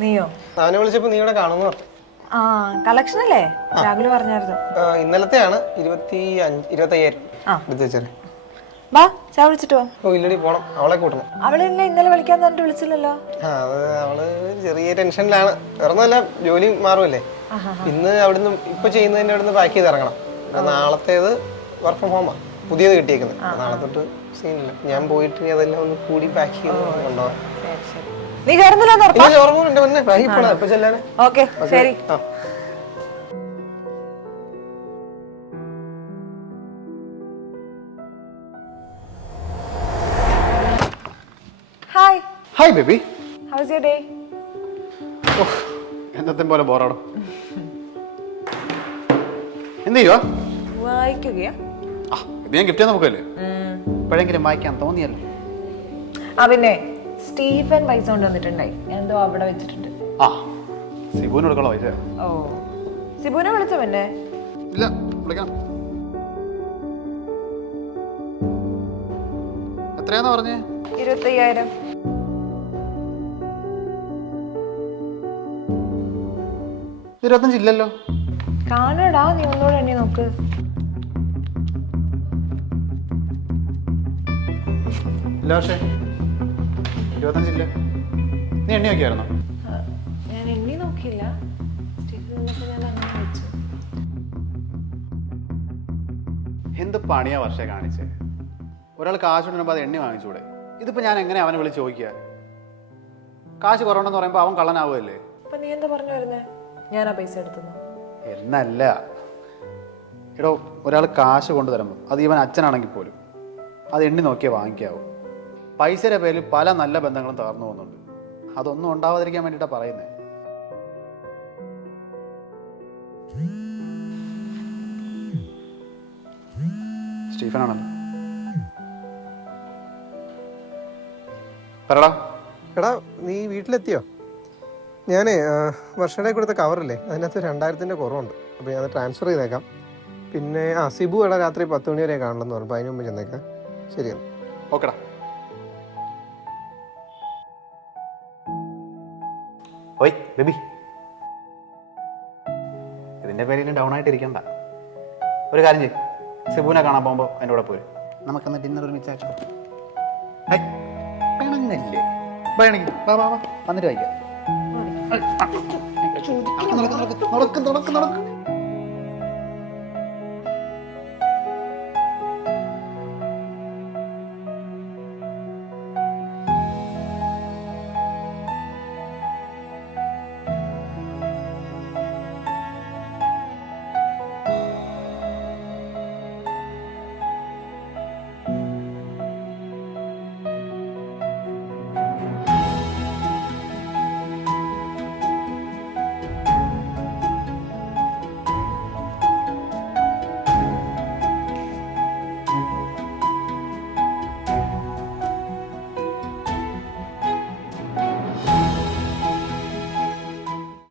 നീയോ? അവനെ വിളിച്ചപ്പോ നീ ഇവിടെ കാണുന്നു. കളക്ഷൻ അല്ലേ? രാഹുൽ പറഞ്ഞായിരുന്നു. ഇന്നലത്തെയാണ് 25,000 എടുത്ത് വെച്ചേ. വാ ചായ വിളിച്ചിട്ട് വാ. ഓ ഇല്ലടി പോണം, അവളെ കൂട്ടണം. അവളെ ഇന്നലെ വിളിക്കാന്ന് പറഞ്ഞിട്ട് വിളിച്ചില്ലല്ലോ. അത് അവള് ചെറിയ ടെൻഷനിലാണ്. വേറൊന്നുമല്ല, ജോലി മാറുമല്ലേ. ഇന്ന് അവിടുന്ന് ഇപ്പൊ ചെയ്യുന്നതിന്റെ അവിടുന്ന് പാക്ക് ചെയ്ത് ഇറങ്ങണം. നാളത്തേത് വർക്ക് ഫ്രം ഹോമാ, പുതിയത് കിട്ടിയേക്കുന്നത്. നാളെ തൊട്ട് സീനില്ല. ഞാൻ പോയിട്ട് അതെല്ലാം ഒന്ന് കൂടി പാക്ക് ചെയ്ത് കൊണ്ടുപോകാം. നീ കയറുന്നില്ല? ഓർമ്മ മുന്നേ പാക്ക് പോണ ഇപ്പൊ ചെല്ലാനെ. ഓക്കെ ശരി. Hi. Hi baby. How's your day? എന്നത്തെ പോലെ ബോറാടോ. എന്ത് ചെയ്യുവാ? വായിക്കുകയാ. ഇത് ഞാൻ ഗിഫ്റ്റ് നോക്കല്ലേ, ഇപ്പോഴെങ്കിലും വായിക്കാൻ തോന്നിയല്ലോ. പിന്നെ സ്റ്റീഫൻ പൈസ കൊണ്ടുവന്നിട്ടുണ്ടായി, എന്തോ അവിടെ വെച്ചിട്ടുണ്ട്. സിബുവിന് കൊടുക്കണോ പൈസ? ഓ, സിബുവിനെ വിളിച്ചോ? പിന്നെ ഇല്ല, വിളിക്കണം. എത്രയാന്നാ പറഞ്ഞേ? 25,000. ഇല്ലല്ലോ. കാണടാ, നീ ഒന്നുകൂടെ എണ്ണി നോക്ക്. ഇല്ല, പക്ഷേ 25 ഇല്ല. നീ എണ്ണി നോക്കിയായിരുന്നോ? ഞാൻ എണ്ണി നോക്കിയില്ല. ഞാൻ അങ്ങനെ വെച്ചു. എന്ത് പണിയാ വർഷേ കാണിച്ചേ? ഒരാൾ കാശ് കൊണ്ടുവരുമ്പോൾ അത് എണ്ണി വാങ്ങിച്ചൂടെ? ഇതിപ്പോ ഞാൻ എങ്ങനെ അവനെ വിളിച്ച് ചോദിക്കുക? കാശ് കുറവുണ്ടെന്ന് പറയുമ്പോൾ അവൻ കള്ളനാവുകയല്ലേ? അപ്പൊ നീ എന്താ പറഞ്ഞു വരുന്നേ? ഞാനാ പൈസ എടുത്തു എന്നല്ല എടോ, ഒരാൾ കാശ് കൊണ്ടുതരുമ്പോൾ അത് ഇവൻ അച്ഛനാണെങ്കിൽ പോലും അത് എണ്ണി നോക്കിയേ വാങ്ങിക്കാവൂ. പൈസയുടെ പേരിൽ പല നല്ല ബന്ധങ്ങളും തകർന്നു പോകുന്നുണ്ട്. അതൊന്നും ഉണ്ടാവാതിരിക്കാൻ വേണ്ടിയിട്ടാണ് പറയുന്നത്. സ്റ്റീഫനാണല്ലോ. പറടാ. എടാ, നീ വീട്ടിലെത്തിയോ? ഞാനേ വർഷയുടെ കൊടുത്ത കവറില്ലേ, അതിനകത്ത് 2,000 കുറവുണ്ട്. അപ്പോൾ ഞാൻ ട്രാൻസ്ഫർ ചെയ്തേക്കാം. പിന്നെ സിബു എടാ രാത്രി 10 മണി വരെ കാണണമെന്ന് പറഞ്ഞു. അപ്പോൾ അതിന് മുമ്പ് ചെന്നേക്കാം. ശരിയാണ്. ഓക്കെടാ. ഓയ് ബേബി, ഇതിൻ്റെ പേരിൽ ഡൗൺ ആയിട്ട് ഇരിക്കണ്ട. ഒരു കാര്യം ചെയ്യും, സിബുവിനെ കാണാൻ പോകുമ്പോൾ എൻ്റെ കൂടെ പോരും. നമുക്കെന്ന് ഡിന്നർ ഒരുമിച്ച് അയച്ചോ. പിണങ്ങല്ലേ? വാ വാ വാ, വന്നിട്ട് വായിക്കാം. നടക്ക് നടക്ക് നടക്ക് നടക്ക് നടക്ക്.